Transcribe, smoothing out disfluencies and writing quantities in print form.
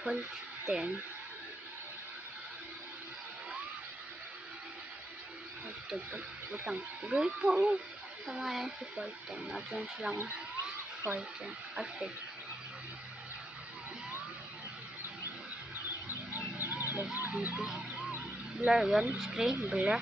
Fulton. Utang. Gawin po. Pangalan si Fulton. Natin silang Fulton. Perfect. That's creepy. Blur yun. Screen. Blur.